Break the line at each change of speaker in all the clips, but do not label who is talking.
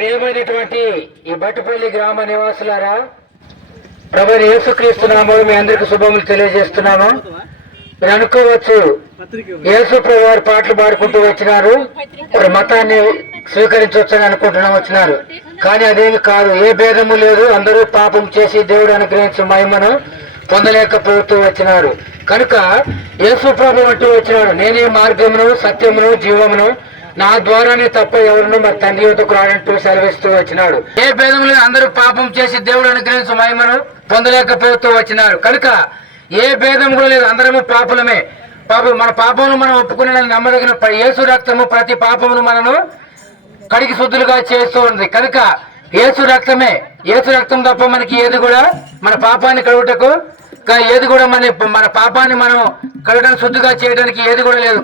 ప్రియమైనటువంటి ఈ బట్టుపల్లి గ్రామ నివాసులారా ప్రభు యేసుక్రీస్తు నామములు మీ అందరికి శుభములు తెలియజేస్తున్నాము. మీరు అనుకోవచ్చు యేసు ప్రభు వారు పాటలు పాడుకుంటూ వచ్చినారు వారి మతాన్ని స్వీకరించవచ్చని అనుకుంటున్నా వచ్చినారు. కానీ అదేమి కాదు ఏ భేదము లేదు అందరూ పాపం చేసి దేవుడు అనుగ్రహించిన మహిమను పొందలేకపోతూ వచ్చినారు. కనుక యేసు ప్రభు అంటూ వచ్చినాడు నేనే మార్గమును సత్యమును జీవమును నా ద్వారానే తప్ప ఎవరును మరి తండ్రి యువతకు రాడంటూ సెలవిస్తూ వచ్చినాడు. ఏ భేదం లేదు అందరూ పాపం చేసి దేవుడు అనుగ్రహించిన మహిమను పొందలేకపోతూ వచ్చినారు. కనుక ఏ భేదం కూడా లేదు అందరము పాపులమే. పాపం మన పాపమును మనం ఒప్పుకునే నమ్మదగిన యేసు రక్తము ప్రతి పాపమును మనను కడిగి శుద్ధులుగా చేస్తూ ఉంది కనుక యేసు రక్తమే. యేసు రక్తం తప్ప మనకి ఏది కూడా మన పాపాన్ని కడుగుటకు ఏది కూడా మన మన పాపాన్ని మనం కడగడానికి శుద్ధిగా చేయడానికి ఏది కూడా లేదు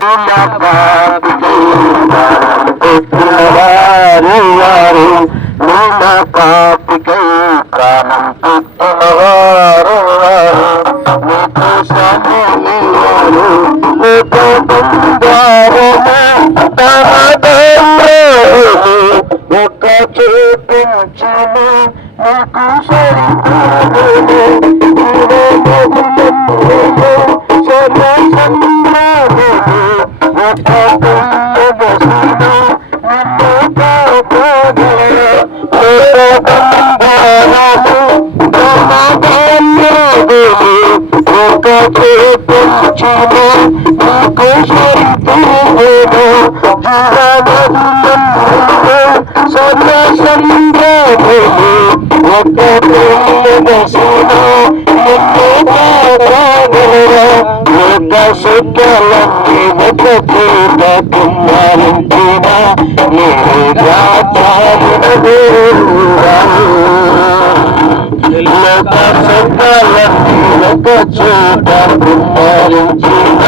వారు నాకు మూల ఒక Oh, లోక సుఖలన్నీ ఒక చోట కుమ్మరించిన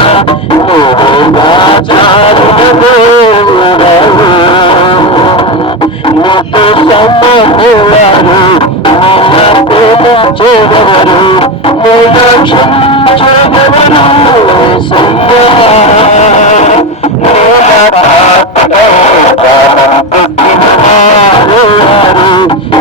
ముట్టు సమ్మవారు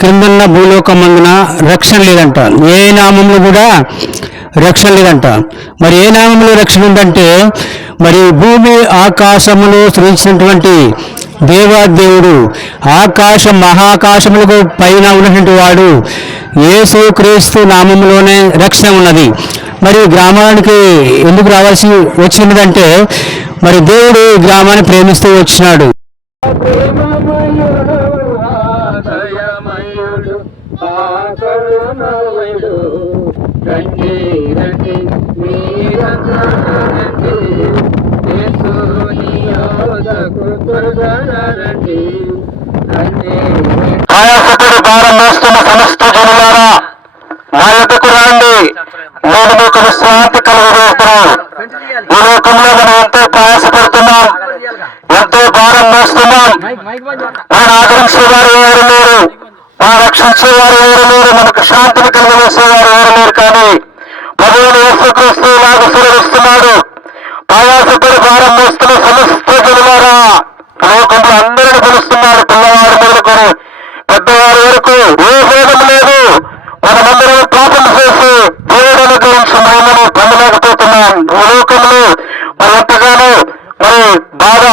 క్రిందన్న భూలోకం
క్రిందన్న రక్షణ లేదంట. ఏ నామంలో కూడా రక్షణ లేదంట. మరి ఏ నామంలో రక్షణ ఉందంటే మరి భూమి ఆకాశములు సృష్టించినటువంటి దేవాదేవుడు ఆకాశ మహాకాశములకు పైన ఉన్నటువంటి వాడు యేసు క్రీస్తు నామంలోనే రక్షణ ఉన్నది. మరి గ్రామానికి ఎందుకు రావాల్సి వచ్చినదంటే మరి దేవుడు గ్రామాన్ని ప్రేమిస్తూ వచ్చినాడు.
ఆయాసపడి భారం మోస్తున్న సమస్త జనులారా నా యొద్దకు రండి. నేను మీకు విశ్రాంతి కలుగజేస్తున్నాను. ఈ లోకంలో మనం ఎంతో ప్రయాసపడుతున్నాం ఎంతో భారం మోస్తున్నాం మనం ఆదరించేవారు ఎవరు లేరు. మనం రక్షించేవారు ఎవరు లేరు. మనకు శాంతిని కలుగజేసేవారు ఎవరు లేరు. కానీ ప్రభువుని యేసుక్రీస్తు నాకు సెలవిస్తున్నాడు. ప్రయాసపడి భారం మోస్తున్న సమస్త జనులారా లోకంలో అందరిని పిలుస్తున్నాడు. పిల్లవాడు మొదలుకొని పెద్దవారి వరకు ఏ భేదం లేదు. మనమందరం పాపం చేసి దేవుడిని గురించి మహిమను పొందలేకపోతున్నాం. భూలోకంలో మరి ఎంతగానో మరి బాధ.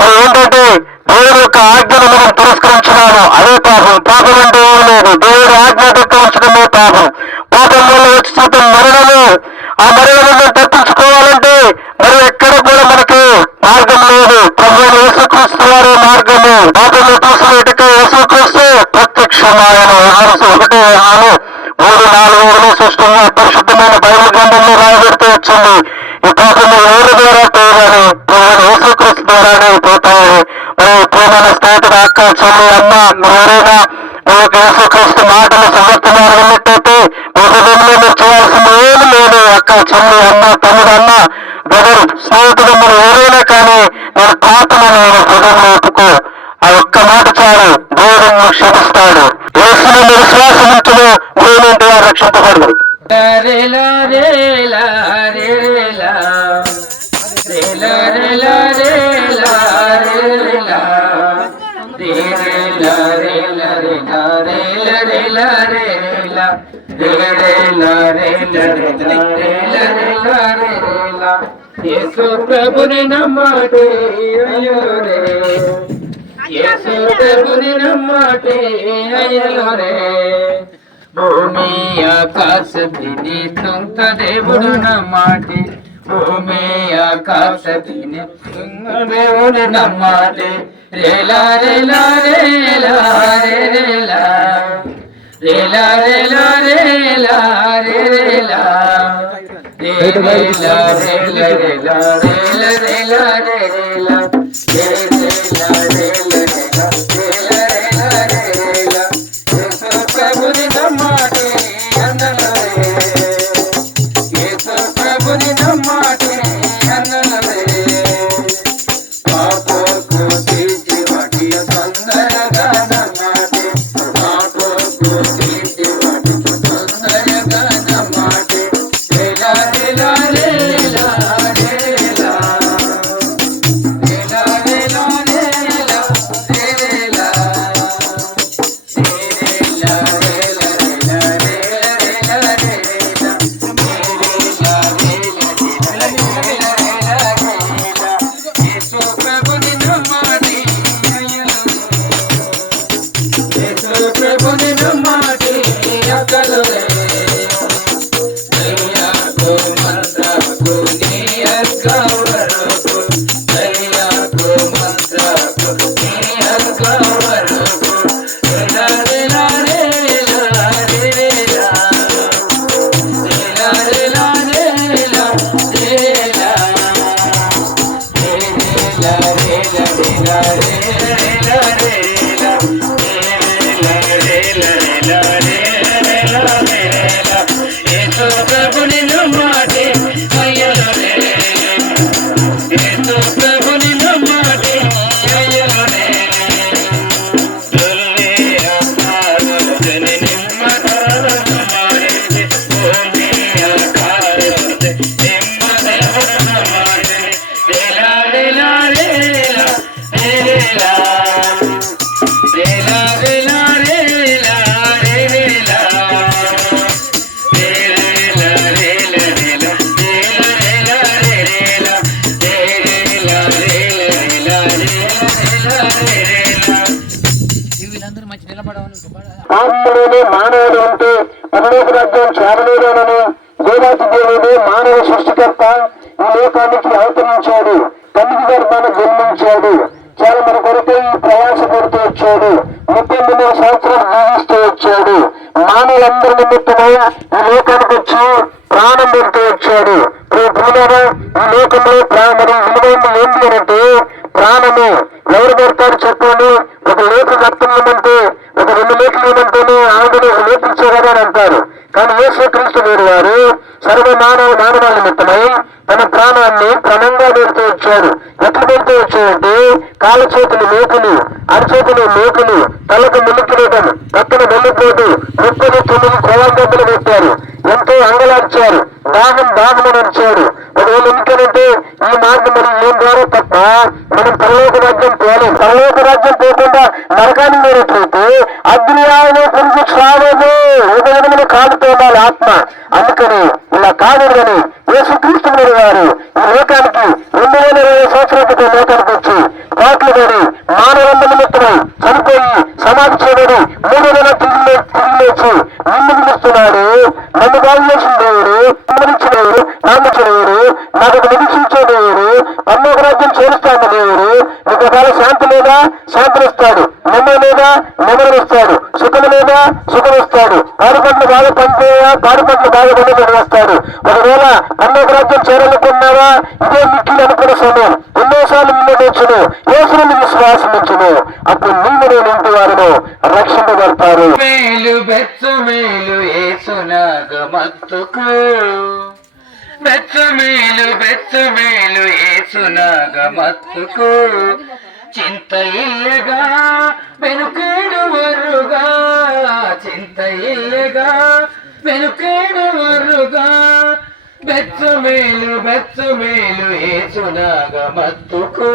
మరి ఏంటంటే దేవుడి యొక్క ఆజ్ఞను మనం తిరస్కరించినాము. అదే పాపం. పాపం అంటే ఏం లేదు. దేవుడి ఆజ్ఞ తప్పించడమే పాపం. పాపం వల్ల వచ్చి మరణము ఆ మరణం తప్పించుకోవాలంటే మరి ఎక్కడ కూడా మనకి మార్గం లేదు యేసుక్రీస్తు వారి మార్గము. పాపంలో చూసినట్టుగా యేసుక్రీస్తు ప్రత్యక్షమాయను. మనసు ఒకటి వ్యవహారం మూడు నాలుగు వదిలి స్పష్టంగా పరిశుద్ధమైన బైబిల్ గ్రంథంలో రాయబెడుతూ వచ్చింది. ఈ పాపము ఎవరి ద్వారా పోయాలి ప్రభు యేసుక్రీస్తు ద్వారానే పోతాయి మరి ప్రేమైన స్నేహితుడు అక్క చెల్లి అమ్మ ఎవరైనా మనకు యేసుక్రీస్తు మాటలు సమర్థనాలు ఉన్నట్టయితే ఒక మీరు చేయాల్సింది ఏమి లేదు. అక్క చెల్లి అన్న తమ్ముడు అన్న బ్రదర్ స్నేహితుడు మీరు ఎవరైనా కానీ నేను పాపను నేను హృదయంలో ఒప్పుకో ఆ ఒక్క మాట చాలు. దేవుడు నిన్ను క్షమిస్తాడు. యేసుని విశ్వాసం ఉంచును నేనంటే రక్షించబడదు
రేలా యేసు ప్రభుని నమ్మటే అయ్యో రే యేసు ప్రభుని నమ్మటే అయ్యో రే భూమి ఆకాశ తిని తుంత దేవుడు నమ్మాటి భూమి ఆకాశ తిని తుంత దేవుడు నమ్మాటి రేలా రేలా రేలా రేలా రేలా రేలా రేలా రేలా రేలా రేలా రేలా రేలా రేలా రేలా రేలా रे ला रे ला
ఆత్మలోనే మానవుడు ఉంటే పరలోక రాజ్యం చేరలేదనని దేవాతి దేవుడు మానవ సృష్టికర్త ఈ లోకానికి అవతరించాడు. కలిగి గర్భాన్ని జన్మించాడు. చాలా మన కొరకే ఈ ప్రయాస పడుతూ వచ్చాడు. ముప్పై మూడు సంవత్సరాలు జీవిస్తూ వచ్చాడు. మానవులందరి నిమిత్తమై యేసుక్రీస్తు వీరు వారు సర్వమానవ మానవాల నిమిత్తమై తన ప్రాణాన్ని క్రమంగా పెడుతూ వచ్చాడు. ఎట్లా పెడుతూ వచ్చాడంటే కాళ్ళ చేతులు మేకులు అరచేతులు మేకులు తలకు ములికిరటం పక్కన వెళ్ళిపోతూ ముప్పది తొమ్మిది దెబ్బలు పెట్టారు ఎంతో అంగలార్చారు. దాహం దాహమని అరిచాడు ఒకవేళ ఎందుకనంటే ఈ మార్గం మరి ఏం ద్వారా తప్ప మనం పరలోక రాజ్యం పోలేం. పరలోక రాజ్యం పోకుండా నరకాన్ని పోయినట్లయితే అగ్ని ఆయన పురుగు సాగదు ఉదయం కాదు తోమాలి ఆత్మ. అందుకని ఇలా కాదని యేసుక్రీస్తు గారు ఈ లోకానికి రెండు వేల ఇరవై సంవత్సరాల క్రితం లోకానికి వచ్చి కోట్లు మానవ నిమిత్తమై చనిపోయి సమాధి చేయబడి మూడు నెలల తిరిగి తిరిగి లేచి నిన్ను పిలుస్తున్నాడు. నన్ను బాగు చేసిన దేవుడు అనుమతించిన దేవుడు నామించిన నాకు నిరీక్షించే దేవుడు పన్నోక రాజ్యం చేరుస్తాను దేవుడు. ఒకవేళ శాంతి మీద శాంతినిస్తాడు. నెమ్మది మీద నెమ్మదినిస్తాడు సుఖం మీద సుఖమిస్తాడు పాడి పట్ల బాగా పనిచేయ పాడి పట్ల బాగా పని వేస్తాడు ఒకవేళ పన్నెక రాజ్యం చేరాలనుకున్నావా ఇదే మిక్కిలు అనుకున్న సమయం. ఎన్నోసార్లు నిన్ను నేర్చును. యేసుని విశ్వాసం ఇచ్చును అప్పుడు నీవు నేను ఇంటి వారిను రక్షింపబడతారు.
మేలు బెచ్చు మేలు ఏసునాగ మత్తుకు బెచ్చమేలు బెచ్చమేలు బెచ్చు ఏసునాగ మత్తుకు చింత ఇల్లగా వెనుకేడు వరుగా. చింత ఇల్లగా వెనుకేడు వరుగా. బెచ్చమేలు బెచ్చమేలు బెచ్చు ఏసునాగ మత్తుకు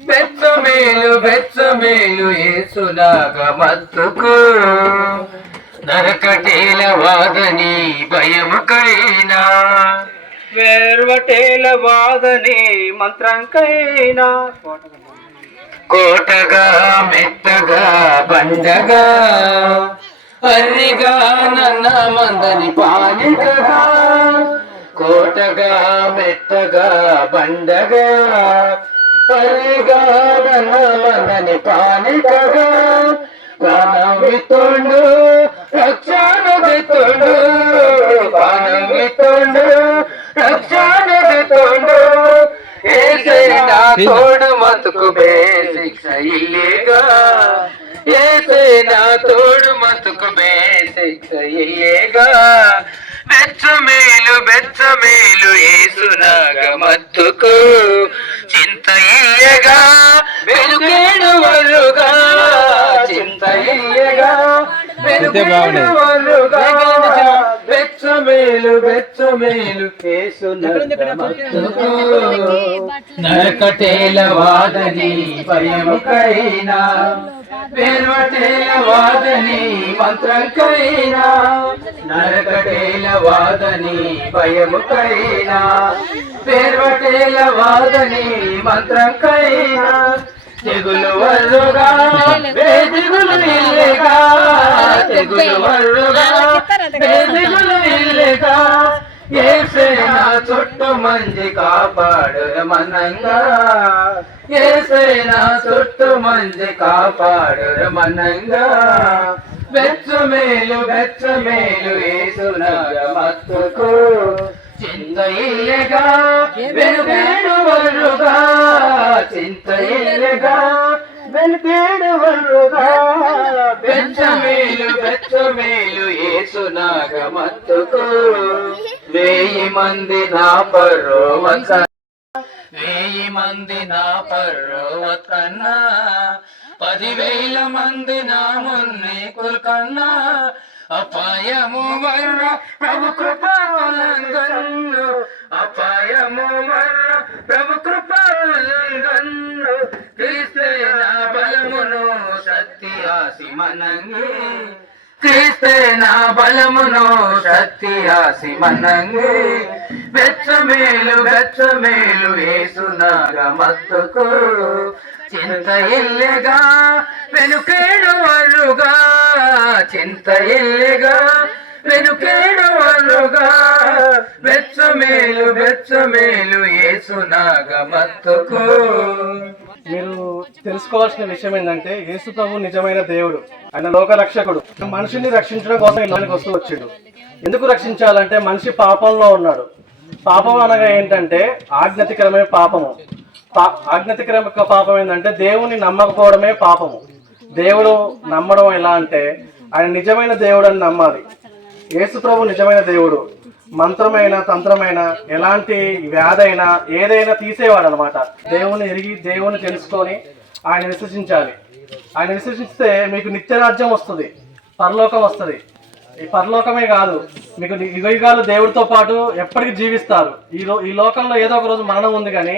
బెచ్చమేలు బెచ్చమేలు ఏసులాగ మత్తుకు నరకటేల వాదని భయముకైనా. వేర్వటేల వాదని మంత్రంకైనా. కోటగా మెత్తగా బండగా అర్రిగా నన్న మందని పాలికగా కోటగా మెత్తగా బండగా అర్రిగా నన్న మందని పాలికగా ప్రాణమిత్తుండు రక్షణదిత్తుండు ప్రాణమిత్తుండు రక్షణదిత్తుండు ఏసైనా తోడు. మతుకు బే శిక్ష ఇల్లేగా ఏసైనా తోడు మతుకు బే శిక్ష ఇల్లేగా. బెచ్చమేలు బెచ్చమేలు ఏసునాగ మత్తుకు చింత ఇయ్యగా వెనుకేడు వరుగా చింత ఇయ్యగా వెనుకేడు వరుగా బెచ్చమేలు బెచ్చమేలు మత్తుకు నరకటేల వాదని భయముకైనా వేర్వటేల వాదని మంత్రంకైనా నరకటేల వాదని భయముకైనా వేర్వటేల వాదని మంత్రంకైనా తెగులు వర్రుగా వేదిగులు ఇల్లేగా తెగులు వర్రుగా వేదిగులు ఇల్లేగా ఏసేనా చుట్టు మంది కాపాడు మనంగా ఏసేనా చుట్టు మంది కాపాడు మనంగా బెచ్చు మేలు బెచ్చు మేలు ఏసునగ మత్తుకు. చింత ఇల్లగా వెనుకేడు వరుగా చింత ఇల్లగా వెనుకేడు వరుగా బెచ్చమేలు బెచ్చమేలు ఏసునాగ మత్తుకు వెయ్యి మంది నా పర్వత వేయి మంది నా పర్వతన్నా పదివేల మంది నా మున్నే కన్నా అపాయము మర్ర ప్రభు కృపాలంగన్ను అపాయము మర్ర ప్రభు కృపాలంగన్ను క్రీస్తే నా బలమును సత్యాసి మనంగి క్రీస్తే నా బలమును సత్యాసి మనంగి బెచ్చమేలు బెచ్చమేలు ఏసునాగ మత్తుకు చింత ఎల్లెగా వెనుకేడు వాళ్ళుగా చింత ఎల్లెగా వెనుకేడు వాళ్ళుగా బెచ్చమేలు బెచ్చమేలు ఏసునాగమత్తుకు
మీరు తెలుసుకోవాల్సిన విషయం ఏంటంటే యేసు ప్రభు నిజమైన దేవుడు. ఆయన లోక రక్షకుడు మనిషిని రక్షించడం కోసం ఈ వస్తూ వచ్చిండు. ఎందుకు రక్షించాలంటే మనిషి పాపంలో ఉన్నాడు. పాపం అనగా ఏంటంటే ఆజ్ఞతికరమైన పాపము. పా- పాపం ఏంటంటే దేవుని నమ్మకపోవడమే పాపము. దేవుడు నమ్మడం ఎలా అంటే ఆయన నిజమైన దేవుడు అని నమ్మాలి. యేసు ప్రభు నిజమైన దేవుడు. మంత్రమైన తంత్రమైన ఎలాంటి వ్యాధైనా ఏదైనా తీసేవాడు అనమాట దేవుని ఎరిగి దేవుని తెలుసుకొని ఆయన విశ్వసించాలి ఆయన విశ్వసిస్తే మీకు నిత్యరాజ్యం వస్తుంది. పరలోకం వస్తుంది. ఈ పరలోకమే కాదు. మీకు యుగ యుగాలు దేవుడితో పాటు ఎప్పటికీ జీవిస్తారు. ఈ ఈ లోకంలో ఏదో ఒక రోజు మరణం ఉంది కానీ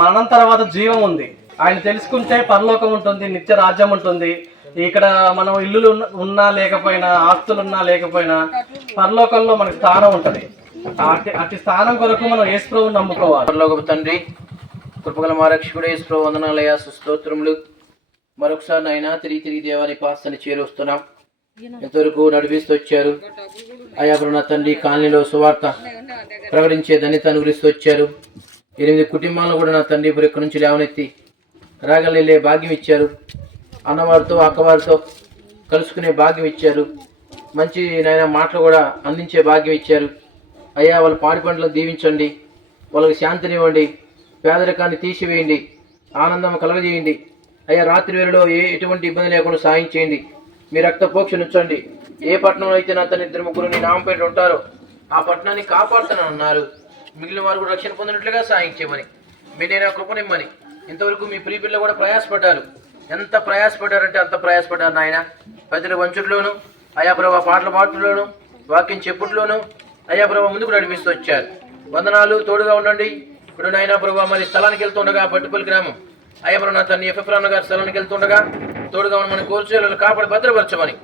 మరణం తర్వాత జీవం ఉంది. ఆయన తెలుసుకుంటే పరలోకం ఉంటుంది నిత్య రాజ్యం ఉంటుంది. ఇక్కడ మనం ఇల్లులు ఉన్నా లేకపోయినా ఆస్తులు ఉన్నా లేకపోయినా పరలోకంలో మనకి స్థానం ఉంటుంది. అట్టి అట్టి స్థానం కొరకు మనం యేసు నమ్ముకోవాలి.
పరలోకపు తండ్రి కృపగల మారక్షకుడు రక్షకుడు యేసు వందనాలయ సుస్తోత్రములు. మరొకసారి నాయన తిరిగి తిరిగి దేవాని పాస్తని చేరుస్తున్నాం ఇంతవరకు నడిపిస్తూ వచ్చారు అయా నా తండ్రి కాలనీలో సువార్త ప్రకటించే ధన్యత అనుగ్రహిస్తూ వచ్చారు ఎనిమిది కుటుంబాలను కూడా నా తండ్రి ఇప్పుడు ఇక్కడి నుంచి లేవనెత్తి రాగలెళ్ళే భాగ్యం ఇచ్చారు. అన్నవారితో అక్కవారితో కలుసుకునే భాగ్యం ఇచ్చారు. మంచి నాయన మాటలు కూడా అందించే భాగ్యం ఇచ్చారు. అయ్యా వాళ్ళ పాడి పంటలను దీవించండి. వాళ్ళకి శాంతినివ్వండి. పేదరికాన్ని తీసివేయండి. ఆనందం కలగజేయండి. అయ్యా రాత్రి వేళలో ఏ ఎటువంటి ఇబ్బంది లేకుండా సాయం చేయండి. మీ రక్తపోక్షను ఉంచండి ఏ పట్టణంలో అయితే నా తన ఇద్దరు ముగ్గురు నీ నామపేట ఉంటారో ఆ పట్టణాన్ని కాపాడుతానన్నారు మిగిలిన వారు కూడా రక్షణ పొందినట్లుగా సాయం చేయమని మీరైనా కృపనిమ్మని. ఇంతవరకు మీ ప్రియపిల్ల కూడా ప్రయాసపడ్డారు. ఎంత ప్రయాసపడ్డారంటే అంత ప్రయాసపడ్డారు నాయన. ప్రజల వంచుట్లోను అయా ప్రభా పాటల పాటల్లోను వాక్యం చెప్పుట్లోను అయా ప్రభా ముందుకు నడిపిస్తూ వచ్చారు. వందనాలు తోడుగా ఉండండి. ఇప్పుడు నాయనా ప్రభా మరి స్థలానికి వెళ్తుండగా పట్టుపల్లి గ్రామం. అయ్యా నా తన్ని ఎఫ్ఎఫ్ గారి స్థలానికి వెళ్తుండగా తోడుగా ఉండమని కోర్చేలు కాపాడి భద్రపరచమని.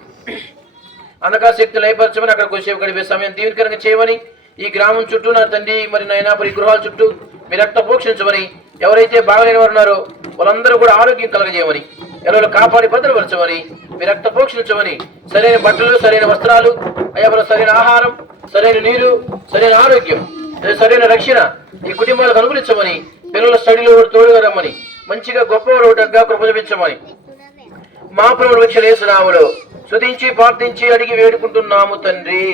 అంధకార శక్తులు ఏర్పరచమని అక్కడ కొద్దిసేపు గడిపే సమయం దీవికరంగా చేయమని ఈ గ్రామం చుట్టూ నా తండ్రి మరి నైనా మరి గృహాల చుట్టూ మీ రక్త పోషించమని ఎవరైతే బాగలేని వారు ఉన్నారో వాళ్ళందరూ కూడా ఆరోగ్యం కలగజేయమని ఎవరు కాపాడి భద్రపరచమని మీ రక్త పోషించమని సరైన బట్టలు సరైన వస్త్రాలు అయ్యా సరైన ఆహారం సరైన నీరు సరైన ఆరోగ్యం సరైన రక్షణ ఈ కుటుంబాలకు అనుకూలించమని పిల్లల స్టడీలో తోడుగా రమ్మని మంచిగా గొప్పవారు ఒకటిగా కృపజపించమని మా ప్రభుత్వ రక్షణ యేసునామములో ప్రార్థించి అడిగి వేడుకుంటున్నాము తండ్రి.